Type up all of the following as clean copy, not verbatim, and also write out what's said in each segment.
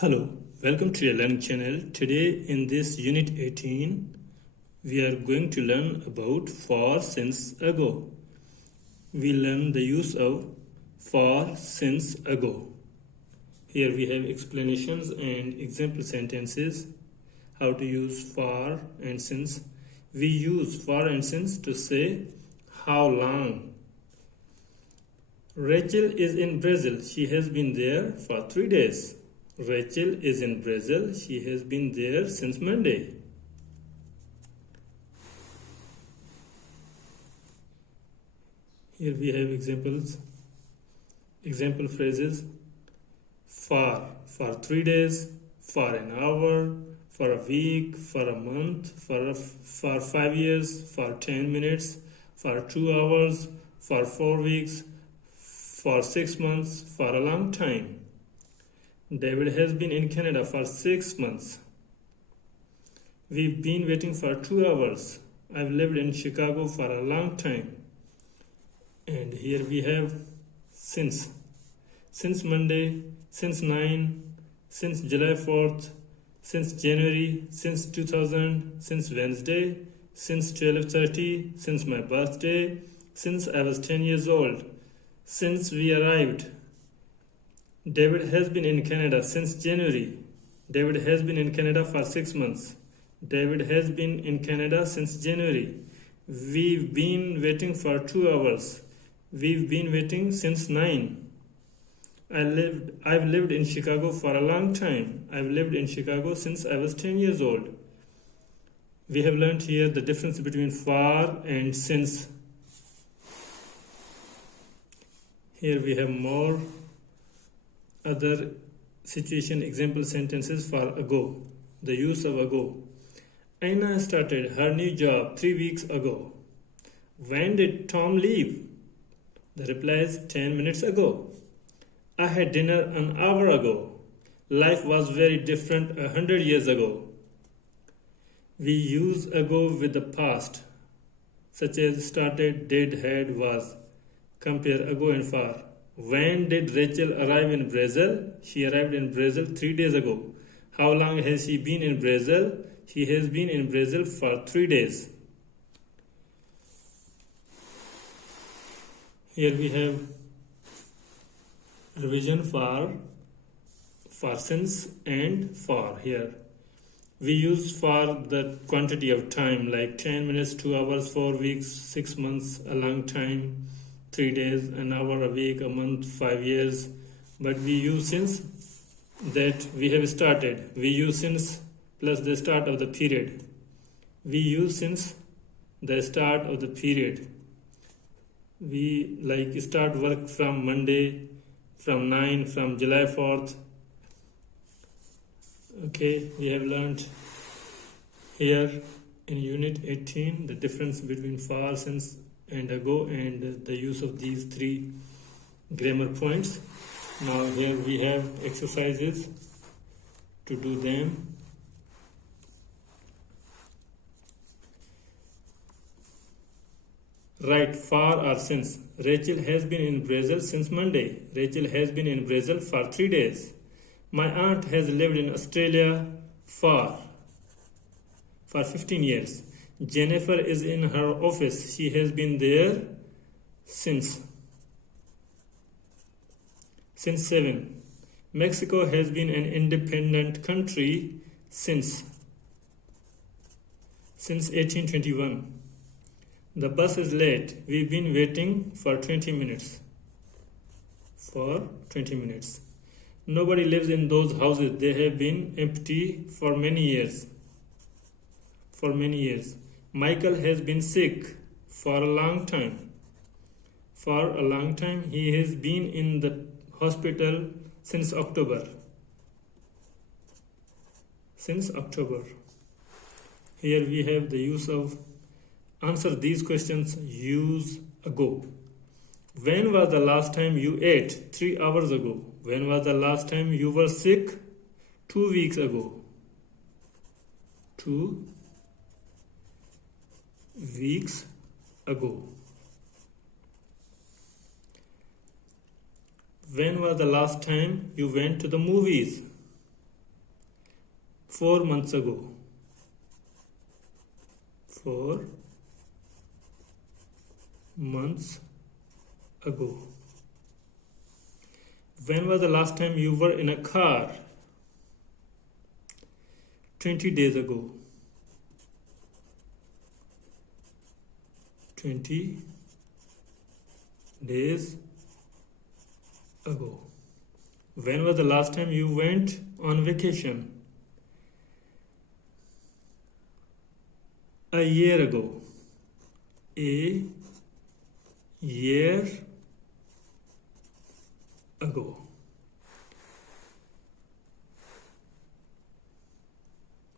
Hello, welcome to your learning channel. Today in this unit 18, we are going to learn about for, since, ago. We learn the use of for, since, ago. Here we have explanations and example sentences, how to use for and since. We use for and since to say how long. Rachel is in Brazil. She has been there for 3 days. Rachel is in Brazil. She has been there since Monday. Here we have examples. Example phrases. For 3 days, for an hour, for a week, for a month, for 5 years, for 10 minutes, for 2 hours, for 4 weeks, for 6 months, for a long time. David has been in Canada for 6 months. We've been waiting for 2 hours. I've lived in Chicago for a long time. And here we have since. Since Monday, since 9, since July 4th, since January, since 2000, since Wednesday, since 12:30, since my birthday, since I was 10 years old, since we arrived. David has been in Canada since January. David has been in Canada for 6 months. David has been in Canada since January. We've been waiting for 2 hours. We've been waiting since 9. I've lived in Chicago for a long time. I've lived in Chicago since I was 10 years old. We have learned here the difference between for and since. Here we have more other situation example sentences for ago. The use of ago. Anna started her new job 3 weeks ago. When did Tom leave? The reply is 10 minutes ago. I had dinner an hour ago. Life was very different 100 years ago. We use ago with the past, such as started, did, had, was. Compare ago and for. When did Rachel arrive in Brazil? She arrived in Brazil 3 days ago. How long has she been in Brazil? She has been in Brazil for 3 days. Here we have revision for since and for here. We use for the quantity of time like 10 minutes, 2 hours, 4 weeks, 6 months, a long time, 3 days, an hour, a week, a month, 5 years. But we use since that we have started. We use since plus the start of the period. We use since the start of the period. We like start work from Monday, from 9, from July 4th. Okay, we have learned here in unit 18 the difference between for, since and ago and the use of these 3 grammar points. Now here we have exercises to do them. Write for or since. Rachel has been in Brazil since Monday. Rachel has been in Brazil for 3 days. My aunt has lived in Australia for 15 years. Jennifer is in her office. She has been there since 7. Mexico has been an independent country since 1821. The bus is late. We've been waiting for 20 minutes. Nobody lives in those houses. They have been empty for many years. Michael has been sick for a long time. He has been in the hospital since October. Here we have the use of answer these questions. Use ago. When was the last time you ate? 3 hours ago. When was the last time you were sick? 2 weeks ago. 2 weeks ago. When was the last time you went to the movies? 4 months ago. 4 months ago. When was the last time you were in a car? 20 days ago. 20 days ago. When was the last time you went on vacation? A year ago. A year ago.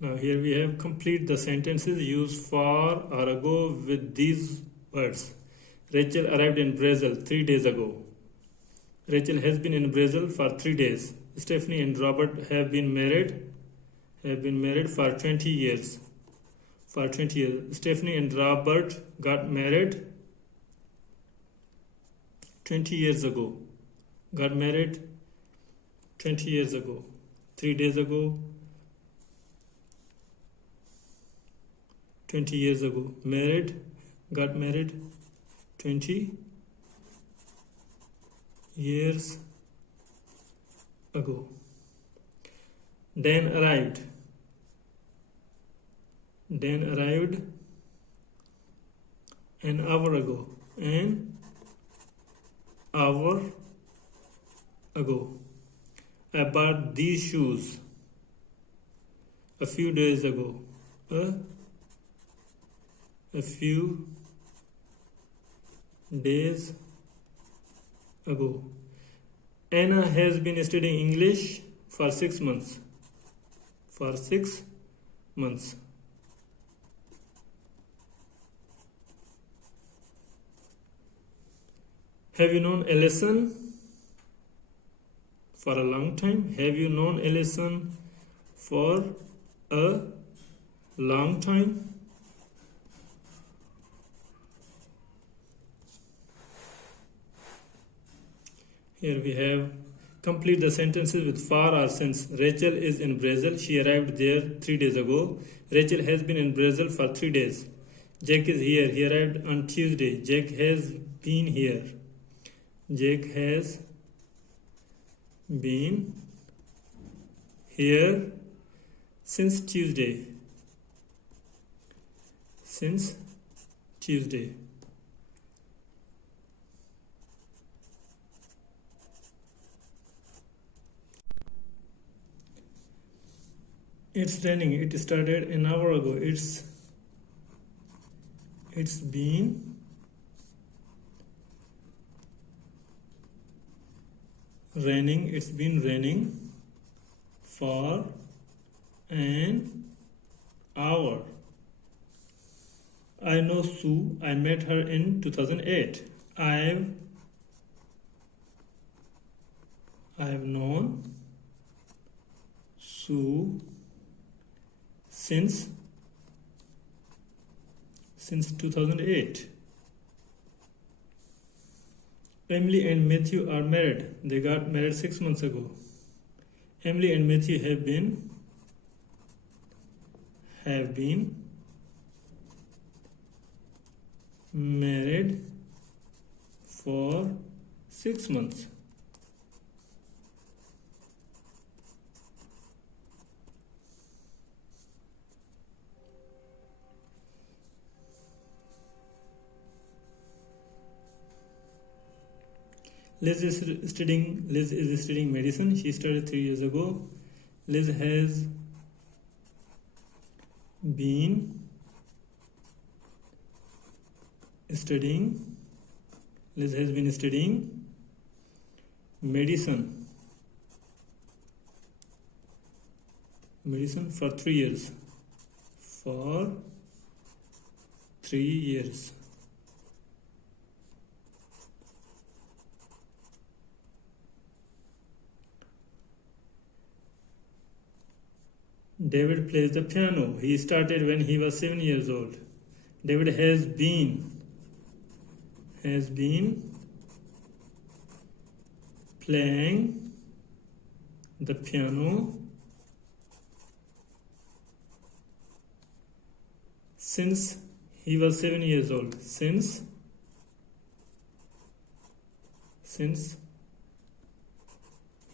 Now here we have complete the sentences. Use for or ago with these words. Rachel arrived in Brazil 3 days ago. Rachel has been in Brazil for 3 days. Stephanie and Robert have been married for 20 years. For 20 years. Stephanie and Robert got married 20 years ago. Got married 20 years ago. 3 days ago. 20 years ago. Married. Got married 20 years ago. Dan arrived. Dan arrived an hour ago. An hour ago. I bought these shoes a few days ago. A few days ago. Anna has been studying English for 6 months. For 6 months. Have you known Ellison for a long time? Have you known Ellison for a long time? Here we have complete the sentences with for or since. Rachel is in Brazil. She arrived there 3 days ago. Rachel has been in Brazil for 3 days. Jack is here. He arrived on Tuesday. Jack has been here. Jack has been here since Tuesday. Since Tuesday. It's raining. It started an hour ago. It's been raining. It's been raining for an hour. I know Sue. I met her in 2008. I've known Sue since 2008. Emily and Matthew are married. They got married 6 months ago. Emily and Matthew have been married for 6 months. Liz is studying medicine. She started 3 years ago. Liz has been studying medicine for 3 years. For 3 years. David plays the piano. He started when he was 7 years old. David has been playing the piano since he was 7 years old. Since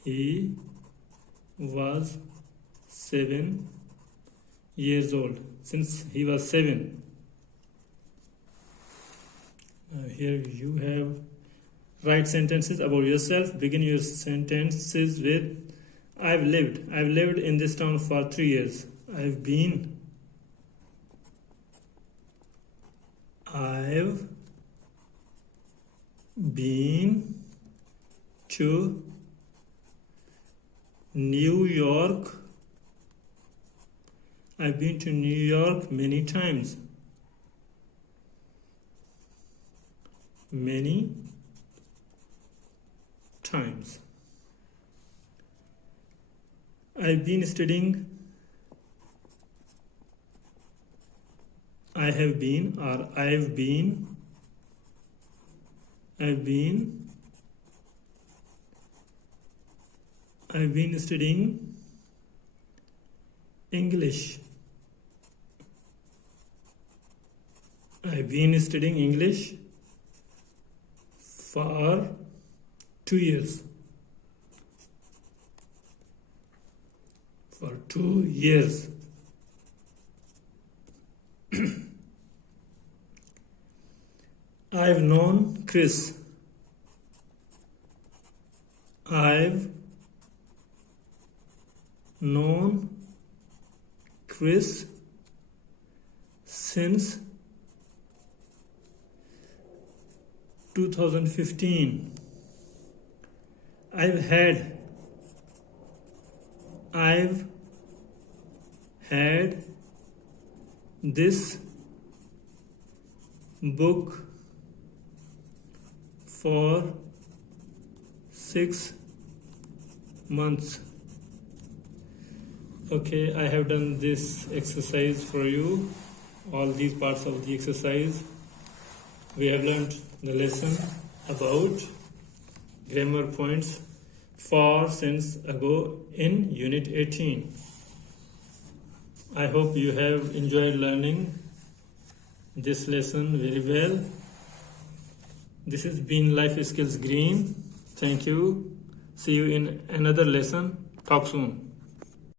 he was 7 years old. Since he was 7. Here you have write sentences about yourself. Begin your sentences with I've lived. I've lived in this town for 3 years. I've been to New York. I've been to New York many times. Many times. I've been studying. I have been or I've been studying English. I've been studying English for 2 years. For 2 years. I've known Chris. I've known Chris since 2015. I've had this book for 6 months. Okay, I have done this exercise for you, all these parts of the exercise. We have learned the lesson about grammar points for, since, ago in Unit 18. I hope you have enjoyed learning this lesson very well. This has been Life Skills Green. Thank you. See you in another lesson. Talk soon.